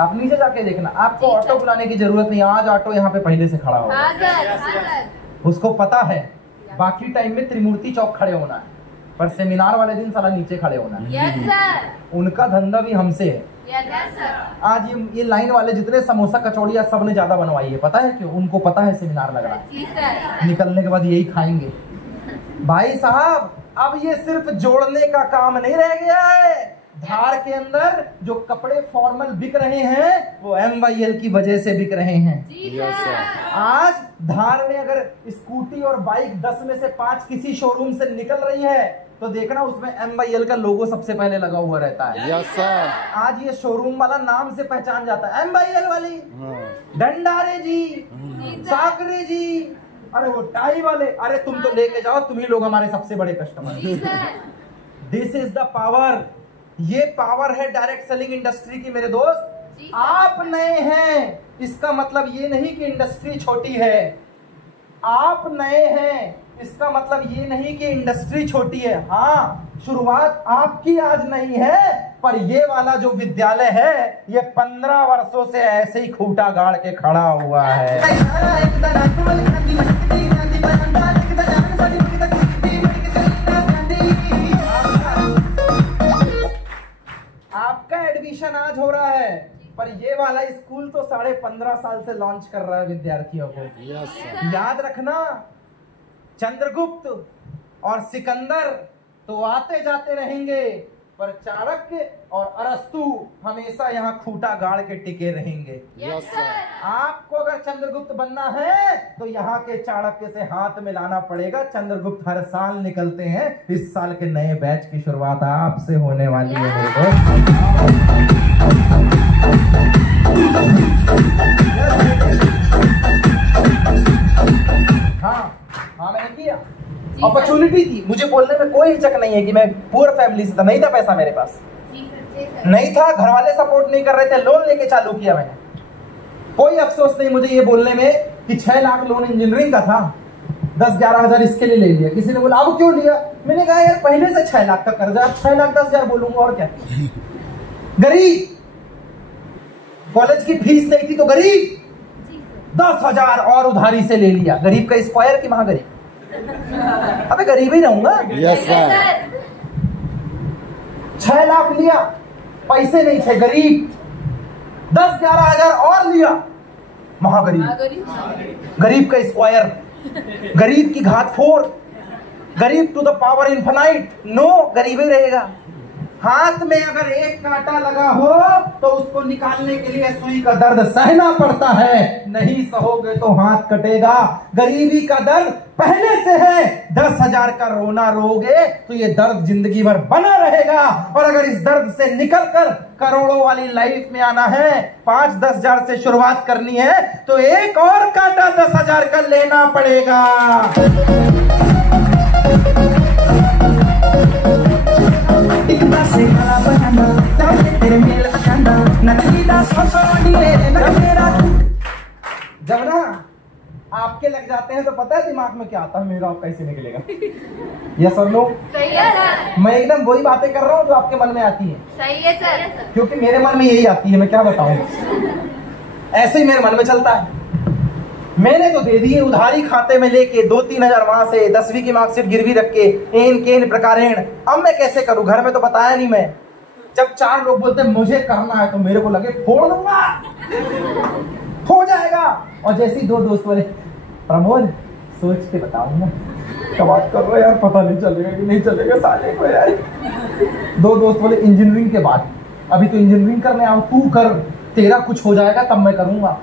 आप नीचे जाके देखना, आपको ऑटो बुलाने की जरूरत नहीं, आज ऑटो यहाँ पे पहले से खड़ा होगा। उसको पता है बाकी टाइम में त्रिमूर्ति चौक खड़े होना है, पर सेमिनार वाले दिन साला नीचे खड़े होना है। उनका धंधा भी हमसे है। आज ये लाइन वाले जितने समोसा कचौड़िया सब ने ज्यादा बनवाई है, पता है क्यों? उनको पता है सेमिनार लग रहा है, निकलने के बाद यही खाएंगे। भाई साहब अब ये सिर्फ जोड़ने का काम नहीं रह गया है, धार के अंदर जो कपड़े फॉर्मल बिक रहे हैं वो MYL की वजह से बिक रहे हैं। आज धार में अगर स्कूटी और बाइक 10 में से 5 किसी शोरूम से निकल रही है तो देखना उसमें MYL का लोगो सबसे पहले लगा हुआ रहता है। आज ये शोरूम वाला नाम से पहचान जाता है, MYL वाली, डंडारे जी, साकरे जी, अरे वो टाई वाले, अरे तुम तो लेके जाओ, तुम ही लोग हमारे सबसे बड़े customer. This is the power, ये पावर है डायरेक्ट सेलिंग इंडस्ट्री की मेरे दोस्त। आप नए हैं इसका मतलब ये नहीं कि इंडस्ट्री छोटी है, आप नए हैं इसका मतलब ये नहीं कि इंडस्ट्री छोटी है। हाँ शुरुआत आपकी आज नहीं है, पर ये वाला जो विद्यालय है ये 15 वर्षों से ऐसे ही खूंटा गाड़ के खड़ा हुआ है। आपका एडमिशन आज हो रहा है, पर ये वाला स्कूल तो 15.5 साल से लॉन्च कर रहा है विद्यार्थियों को। याद रखना चंद्रगुप्त और सिकंदर तो आते जाते रहेंगे, पर चाणक्य और अरस्तु हमेशा यहाँ खूंटा गाड़ के टिके रहेंगे। आपको अगर चंद्रगुप्त बनना है तो यहाँ के चाणक्य से हाथ मिलाना पड़ेगा। चंद्रगुप्त हर साल निकलते हैं, इस साल के नए बैच की शुरुआत आपसे होने वाली है मेरे दोस्त। हाँ मैंने किया, अपॉर्चुनिटी थी, मुझे बोलने में कोई हिचक नहीं है कि मैं पुअर फैमिली से था, नहीं था पैसा मेरे पास, नहीं था, घर वाले सपोर्ट नहीं कर रहे थे, लोन लेके चालू किया मैंने। कोई अफसोस नहीं मुझे ये बोलने में कि 6 लाख लोन इंजीनियरिंग का था, 10-11 हजार इसके लिए ले लिया। किसी ने बोला अब क्यों लिया, मैंने कहा यार पहले से 6 लाख का कर्जा, 6 लाख 10 हजार बोलूंगा और क्या। गरीब, कॉलेज की फीस नहीं थी तो गरीब 10,000 और उधारी से ले लिया। गरीब का स्क्वायर की महागरीब, अबे गरीब ही रहूंगा। 6 लाख लिया, पैसे नहीं थे, गरीब 10-11 हजार और लिया, महागरीब। गरीब का स्क्वायर, गरीब की घात 4, गरीब to the power infinite, no गरीब ही रहेगा। हाथ में अगर एक कांटा लगा हो तो उसको निकालने के लिए सुई का दर्द सहना पड़ता है, नहीं सहोगे तो हाथ कटेगा। गरीबी का दर्द पहले से है, 10,000 का रोना रोगे तो ये दर्द जिंदगी भर बना रहेगा। और अगर इस दर्द से निकलकर करोड़ों वाली लाइफ में आना है, 5-10 हजार से शुरुआत करनी है, तो एक और कांटा 10,000 का लेना पड़ेगा। जब ना आपके लग जाते हैं तो पता है दिमाग में क्या आता है, मेरा कैसे निकलेगा। यस और नो? सही है सर। मैं एकदम वही बातें कर रहा हूँ जो आपके मन में आती है। सही है सर। क्योंकि मेरे मन में यही आती है, मैं क्या बताऊं, ऐसे ही मेरे मन में चलता है। मैंने तो दे दिए उधारी खाते में लेके 2-3 हजार वहां से, 10वीं की मार्कशीट गिरवी रख के, एन केन प्रकारेण। अब मैं कैसे करूं, घर में तो बताया नहीं मैं। जब 4 लोग बोलते मुझे करना है तो मेरे को लगे फोड़ दूंगा, हो जाएगा। और जैसे ही 2 दोस्त बोले प्रमोद सोच के बताऊंगा, क्या बात कर रहे यार, पता नहीं चलेगा कि नहीं चलेगा साले को यार। 2 दोस्त बोले इंजीनियरिंग के बाद, अभी तो इंजीनियरिंग करने आऊं, तू कर, तेरा कुछ हो जाएगा तब मैं करूंगा।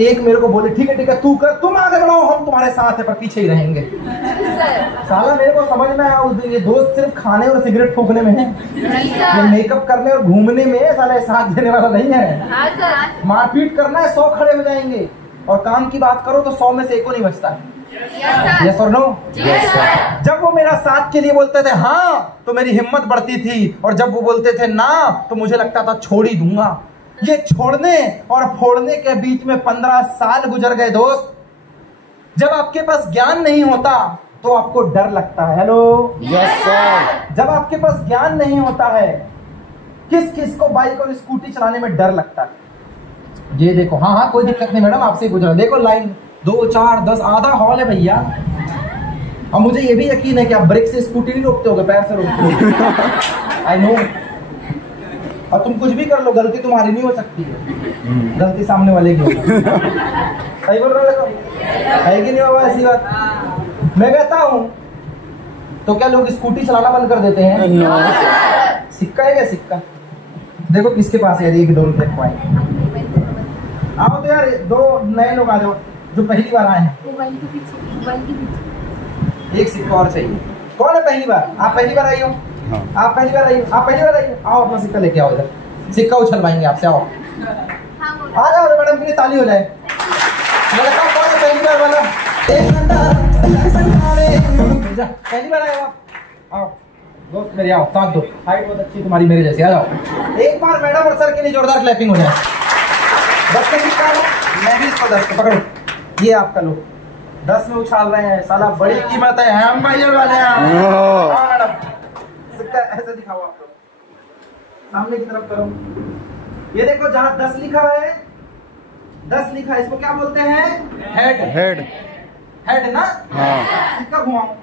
एक मेरे को बोले ठीक है तू कर, तुम आगे बढ़ाओ, हम तुम्हारे साथ है पर पीछे ही रहेंगे। साला मेरे को समझ में आया उस दिन, ये दोस्त सिर्फ खाने और सिगरेट फूकने में है, ये मेकअप करने और घूमने में साला साथ देने वाला नहीं है। मारपीट करना है 100 खड़े हो जाएंगे, और काम की बात करो तो 100 में से 1 को नहीं बचता है। यस और नो? जब वो मेरा साथ के लिए बोलते थे हाँ तो मेरी हिम्मत बढ़ती थी, और जब वो बोलते थे ना तो मुझे लगता था छोड़ ही दूंगा। ये छोड़ने और फोड़ने के बीच में 15 साल गुजर गए दोस्त। जब आपके पास ज्ञान नहीं होता तो आपको डर लगता है। Hello, yes sir. जब आपके पास ज्ञान नहीं होता है किस किस को बाइक और स्कूटी चलाने में डर लगता है? ये देखो, हाँ हाँ कोई दिक्कत नहीं मैडम, आपसे पूछ रहा। देखो लाइन 2 4 10 आधा हॉल है भैया। अब मुझे ये भी यकीन है कि आप ब्रेक से स्कूटी नहीं रोकते होगे, पैर से रोकते हो। I know. और तुम कुछ भी कर लो, गलती तुम्हारी नहीं हो सकती है, गलती सामने वाले की। सही बोल रहे हो? है कि नहीं बाबा ऐसी बात? मैं कहता हूँ तो क्या लोग स्कूटी चलाना बंद कर देते हैं? सिक्का है क्या सिक्का? देखो किसके पास है, एक डोर ब्लैक पॉइंट। आओ तो यार, 2 नए लोग आ जाओ जो पहली बार आए हैं। एक सिक्का और चाहिए। कौन है पहली बार? आप पहली बार आई हो? हाँ। आप पहली बार आई हो? आप पहली बार आई हो? आओ अपना सिक्का लेके आओ इधर, सिक्का उछलवाएंगे आपसे। आओ आ जाओ मैडम, के लिए ताली हो जाए। लड़का कौन है पहली बार वाला? पहली बार आए आप? आओ दोस्त मेरे, आओ साथ दो। हाइट बहुत अच्छी तुम्हारी मेरे जैसी, आ जाओ। एक बार मैडम और सर के लिए जोरदार क्लैपिंग हो जाए। 10 का सिक्का लो, मैं भी इसको 10 पकड़ो, ये आपका लो। 10 में उछाल रहे हैं साला, बड़ी कीमत है, हम भाई वाले मैडम। सिक्का ऐसे दिखाओ आप लोग, सामने की तरफ करो। ये देखो जहाँ 10 लिखा है, 10 लिखा है, इसको क्या बोलते हैं? हेड। हेड हेड ना? हाँ। सिक्का घुमाओ,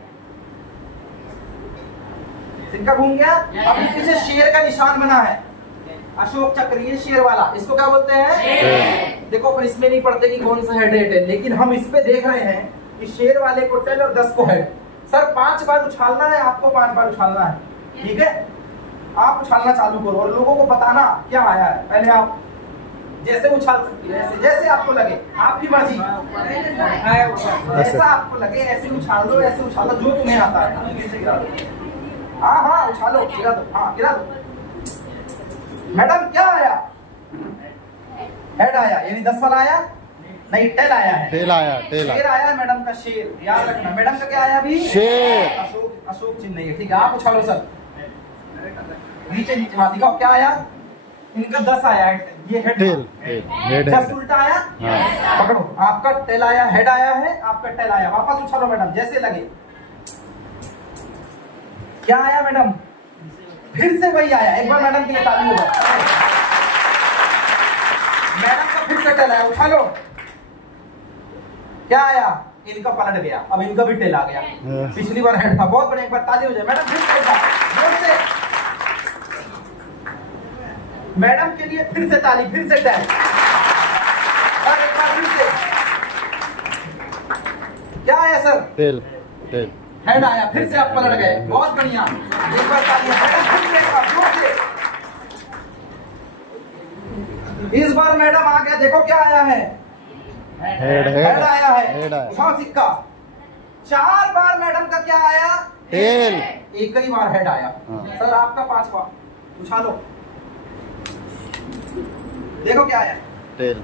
सिक्का घूम गया। अब पीछे शेर का निशान बना है, अशोक चक्र, ये शेर वाला, इसको क्या बोलते हैं? देखो पर इसमें नहीं पढ़ते कि कौन सा हेड है, लेकिन हम इस पे देख रहे हैं कि शेर वाले को टेल और 10 को हेड। सर 5 बार उछालना है आपको, 5 बार उछालना है, ठीक है? आप उछालना चालू करो और लोगों को बताना क्या आया है। पहले आप जैसे उछाल सकती है, ऐसे जैसे आपको लगे, आपकी मर्जी, ऐसा आपको लगे ऐसे उछाल दो, ऐसे उछालो जो तुम्हें आता है। हाँ हाँ उछालो, गिरा दो, हाँ गिरा दो। मैडम क्या आया? हेड आया, यानी 10 वाला आया नहीं, टेल आया है। टेल आया, शेर आया मैडम का, शेर याद रखना। मैडम का क्या आया अभी? शेर। अशोक चिन्ह नहीं है, ठीक है? आप उछालो सर, नीचे नीचे वहां दिखाओ क्या आया। इनका 10 आया, ये हेड। 10 उल्टा आया, पकड़ो, आपका टेल आया, हेड आया है, आपका टेल आया। वापस उछालो मैडम, जैसे लगे। क्या आया मैडम? फिर से वही आया। एक बार मैडम के लिए ताली हो जाए। मैडम का फिर से टेल आया, उछालो। क्या आया? इनका पलट गया, अब इनका भी टेल आ गया। पिछली बार हेड था, बहुत बढ़िया, एक बार ताली हो जाए। मैडम फिर से मैडम के लिए फिर से ताली, फिर से टेल, और एक बार फिर से। क्या आया सर? टेल। हेड आया, फिर से आप पलट गए, बहुत बढ़िया। एक बार ताली, इस बार मैडम आ गया, देखो क्या आया है? हेड आया है। उठाओ सिक्का। 4 बार मैडम का क्या आया? टेल। एक ही बार हेड आया। सर आपका 5वां, उछालो, देखो क्या आया? टेल।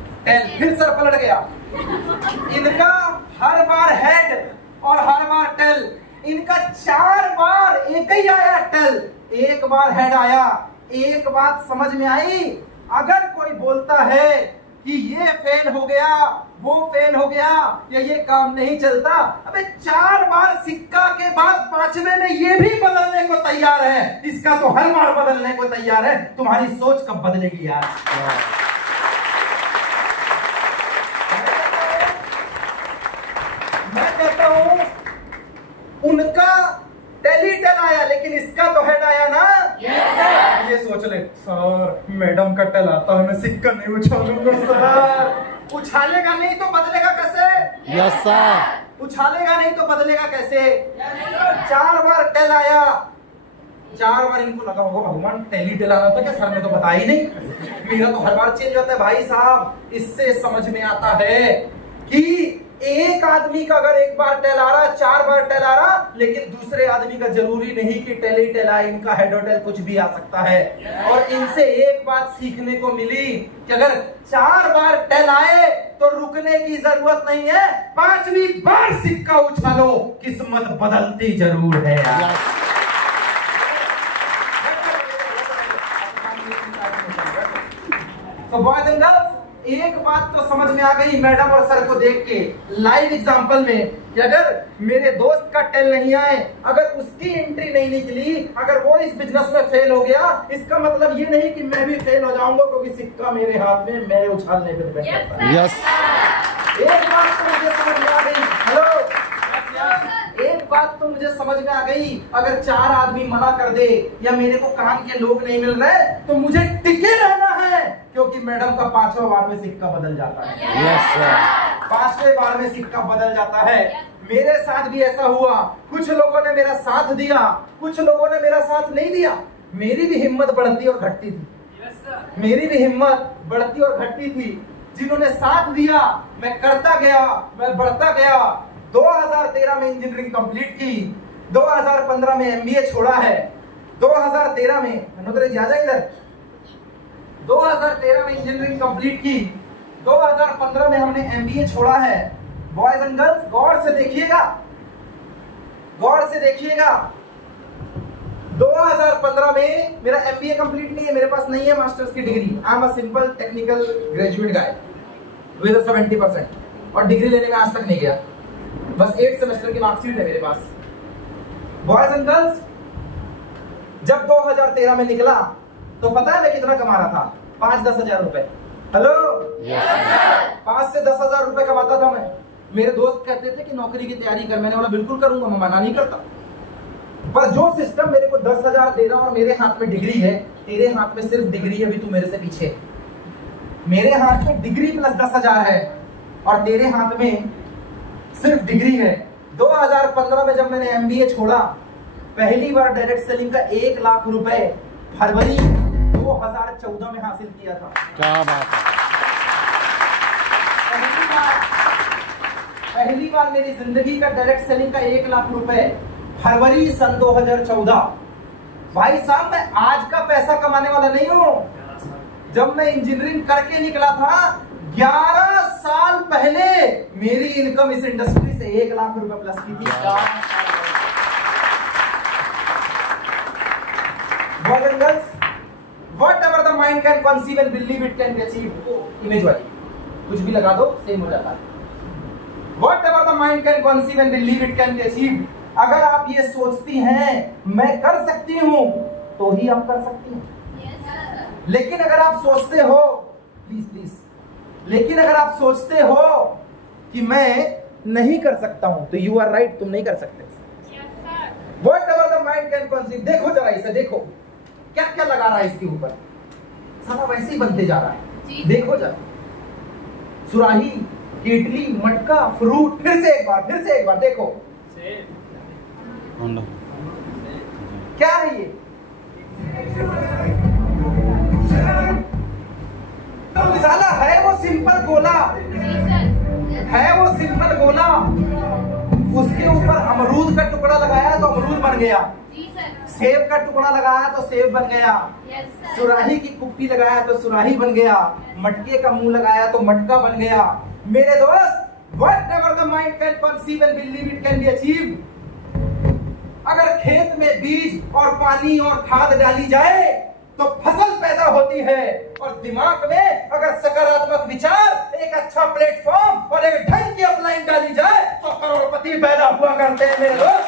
फिर सर पलट गया। इनका हर बार हेड और हर बार टेल, इनका 4 बार एक ही आया टेल, 1 बार हेड आया। एक बात समझ में आई? अगर कोई बोलता है कि ये फेल हो गया, वो फेल हो गया, या ये काम नहीं चलता, अबे 4 बार सिक्का के बाद 5वें में ये भी बदलने को तैयार है, इसका तो हर बार बदलने को तैयार है। तुम्हारी सोच कब बदलेगी यार? मैं कहता हूं उनका टेल आया, लेकिन इसका तो हेड आया ना। ये सोच ले सर, मैडम का टेल आता है, मैं सिक्का नहीं उछालूंगा सर। उछालेगा नहीं तो बदलेगा कैसे? Yes sir. उछालेगा नहीं तो बदलेगा कैसे? 4 बार टेल आया, 4 बार इनको लगा होगा भगवान टेल आना था क्या, सर ने तो बताया ही नहीं, मेरा तो हर बार चेंज होता है। भाई साहब इससे समझ में आता है कि एक आदमी का अगर 1 बार टेल आ रहा, 4 बार टेल आ रहा, लेकिन दूसरे आदमी का जरूरी नहीं कि टेल ही टेल आए, इनका हेड और टेल कुछ भी आ सकता है। और इनसे एक बात सीखने को मिली कि अगर 4 बार टेल आए तो रुकने की जरूरत नहीं है, 5वीं बार सिक्का उछालो, किस्मत बदलती जरूर है यार। तो बॉयज एंड गर्ल्स, एक बात तो समझ में आ गई मैडम और सर को देख के, लाइव एग्जांपल में, कि अगर मेरे दोस्त का टेल नहीं आए, अगर उसकी एंट्री नहीं निकली, अगर वो इस बिजनेस में फेल हो गया, इसका मतलब ये नहीं कि मैं भी फेल हो जाऊंगा, क्योंकि सिक्का मेरे हाथ में, मैं उछालने पे डिपेंड करता है। यस। एक बात तो मुझे समझ में आ गई। हेलो, एक बात तो मुझे समझ में आ गई, अगर 4 आदमी मना कर दे या मेरे को काम के लोग नहीं मिल रहे तो मुझे टिके रहना है, क्योंकि मैडम का 5वां बार में सिक्का बदल जाता है। Yes sir. 5वें बार में सिक्का बदल जाता है। मेरे साथ भी ऐसा हुआ, कुछ लोगों ने मेरा साथ दिया, कुछ लोगों ने मेरा साथ नहीं दिया। मेरी भी हिम्मत बढ़ती और घटती थी, मेरी भी हिम्मत बढ़ती और घटती थी। जिन्होंने साथ दिया, मैं करता गया, मैं बढ़ता गया। 2013 में इंजीनियरिंग कंप्लीट की, 2015 में एमबीए छोड़ा है, 2013 में मनोदर ज्यादा इधर 2013 में इंजीनियरिंग कंप्लीट की, 2015 में हमने एमबीए छोड़ा है। बॉयज एंड गर्ल्स गौर से देखिएगा, गौर से देखिएगा। 2015 में मेरा एमबीए कंप्लीट नहीं है, मेरे पास नहीं है मास्टर्स की degree. I am a simple technical graduate guy with 70%, और डिग्री लेने में आज तक नहीं गया, बस 8 सेमेस्टर की मार्कशीट है मेरे पास। बॉयज एंड गर्ल्स, जब 2013 में निकला तो पता है मैं कितना कमा रहा था? 5-10 हजार रुपए। हेलो, 5 से 10 हजार रुपए कमाता था मैं। मेरे दोस्त कहते थे कि नौकरी की तैयारी कर, मैंने बोला बिल्कुल करूंगा, मैं मना नहीं करता। पर जो सिस्टम मेरे को 10 हजार दे रहा और मेरे हाथ में डिग्री है, तेरे हाथ में सिर्फ डिग्री है, भी तू मेरे से पीछे। मेरे हाथ में डिग्री प्लस 10 हजार है और तेरे हाथ में सिर्फ डिग्री है। 2015 में जब मैंने एमबीए छोड़ा, पहली बार डायरेक्ट सेलिंग का 1 लाख रुपए फरवरी 2014 में हासिल किया था। क्या बात है। पहली बार मेरी जिंदगी का डायरेक्ट सेलिंग का 1 लाख रुपए फरवरी सन 2014। भाई साहब, मैं आज का पैसा कमाने वाला नहीं हूं। जब मैं इंजीनियरिंग करके निकला था, 11 साल पहले मेरी इनकम इस इंडस्ट्री से 1 लाख रुपए प्लस की थी। Boys and girls, whatever the mind can conceive and believe it can be achieved। Image वाली कुछ भी लगा दो, सेम हो जाता है। Whatever the mind can conceive and believe it can be achieved। अगर आप ये सोचती हैं मैं कर सकती हूं, तो ही आप कर सकती हैं। लेकिन अगर आप सोचते हो, प्लीज प्लीज, लेकिन अगर आप सोचते हो कि मैं नहीं कर सकता हूं, तो यू आर राइट, तुम नहीं कर सकते। Whatever the mind can conceive। देखो जरा इसे, देखो क्या क्या लगा रहा है इसके ऊपर, सारा वैसे ही बनते जा रहा है। देखो जरा, सुराही, केटली, मटका, फ्रूट। फिर से एक बार, फिर से एक बार देखो, क्या है ये? साला है वो सिंपल गोला, है वो सिंपल गोला, उसके ऊपर अमरूद का टुकड़ा लगाया तो अमरूद बन गया, सेब का टुकड़ा लगाया तो सेब बन गया, सुराही की कुप्पी लगाया तो सुराही बन गया, मटके का मुंह लगाया तो मटका बन गया। मेरे दोस्त, whatever the mind can conceive and believe it can be achieved। अगर खेत में बीज और पानी और खाद डाली जाए तो फसल पैदा होती है, और दिमाग में अगर सकारात्मक विचार, एक अच्छा प्लेटफॉर्म और एक ढंग की अपलाइन डाली जाए तो करोड़पति पैदा हुआ करते हैं मेरे दोस्त।